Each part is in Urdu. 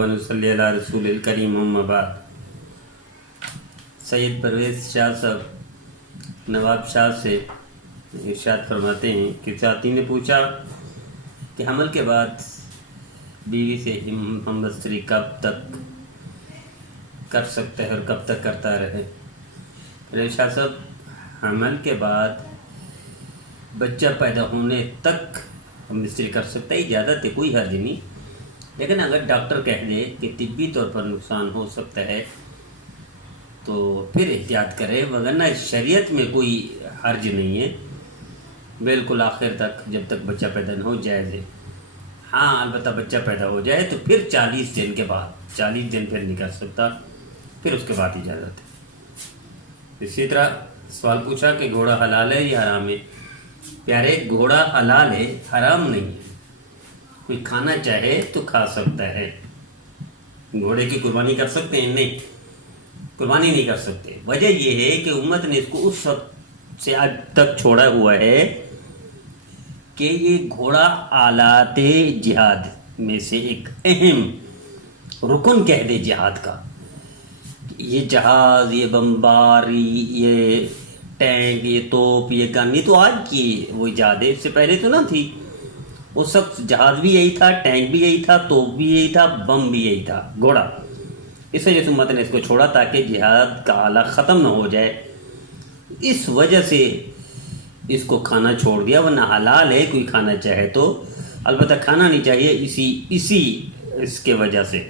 و نصلی علی رسول الکریم اما بعد۔ سید پرویز شاہ صاحب نواب شاہ سے ارشاد فرماتے ہیں کہ ساتھی نے پوچھا کہ حمل کے بعد بیوی سے ہم بستری کب تک کر سکتا ہے اور کب تک کرتا رہے؟ پرویز شاہ صاحب حمل کے بعد بچہ پیدا ہونے تک ہم بستری کر سکتا ہے، اجازت ہے، کوئی حرج نہیں، لیکن اگر ڈاکٹر کہہ دے کہ طبی طور پر نقصان ہو سکتا ہے تو پھر احتیاط کرے، ورنہ شریعت میں کوئی حرج نہیں ہے، بالکل آخر تک جب تک بچہ پیدا نہ ہو جائز ہے۔ ہاں البتہ بچہ پیدا ہو جائے تو پھر 40 دن کے بعد، 40 دن پھر نہیں کر سکتا، پھر اس کے بعد اجازت ہے۔ اسی طرح سوال پوچھا کہ گھوڑا حلال ہے یا حرام ہے؟ پیارے گھوڑا حلال ہے، حرام نہیں ہے، کوئی کھانا چاہے تو کھا سکتا ہے۔ گھوڑے کی قربانی کر سکتے ہیں؟ نہیں، قربانی نہیں کر سکتے۔ وجہ یہ ہے کہ امت نے اس کو اس وقت سے آج تک چھوڑا ہوا ہے کہ یہ گھوڑا آلات جہاد میں سے ایک اہم رکن کہہ دے جہاد کا۔ یہ جہاز، یہ بمباری، یہ ٹینک، یہ توپ، یہ گن، یہ تو آج کی وہ ایجاد ہے، اس سے پہلے تو نہ تھی۔ اس وقت جہاز بھی یہی تھا، ٹینک بھی یہی تھا، توپ بھی یہی تھا، بم بھی یہی تھا، گھوڑا۔ اس وجہ سے امت نے اس کو چھوڑا تاکہ جہاد کا آلہ ختم نہ ہو جائے، اس وجہ سے اس کو کھانا چھوڑ دیا، ورنہ حلال ہے، کوئی کھانا چاہے تو، البتہ کھانا نہیں چاہیے اسی اس کے وجہ سے،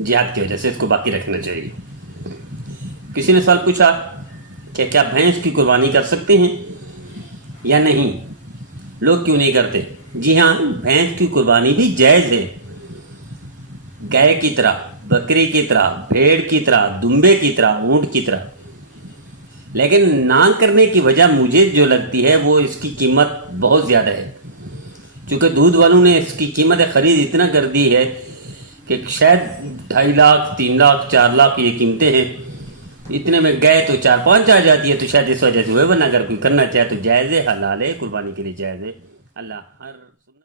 جہاد کی وجہ سے اس کو باقی رکھنا چاہیے۔ کسی نے سوال پوچھا کہ کیا بھینس کی قربانی کر سکتے ہیں یا نہیں؟ لوگ کیوں نہیں کرتے؟ جی ہاں، بھینس کی قربانی بھی جائز ہے، گائے کی طرح، بکری کی طرح، بھیڑ کی طرح، دمبے کی طرح، اونٹ کی طرح، لیکن نہ کرنے کی وجہ مجھے جو لگتی ہے وہ اس کی قیمت بہت زیادہ ہے، چونکہ دودھ والوں نے اس کی قیمت خرید اتنا کر دی ہے کہ شاید 2.5 لاکھ، 3 لاکھ، 4 لاکھ یہ قیمتیں ہیں، اتنے میں گئے تو 4-5 آ جاتی ہے، تو شاید اس وجہ سے ہوئے، ورنہ اگر کوئی کرنا چاہے تو جائز ہے، حلال ہے، قربانی کے لیے جائز ہے۔ اللہ ہر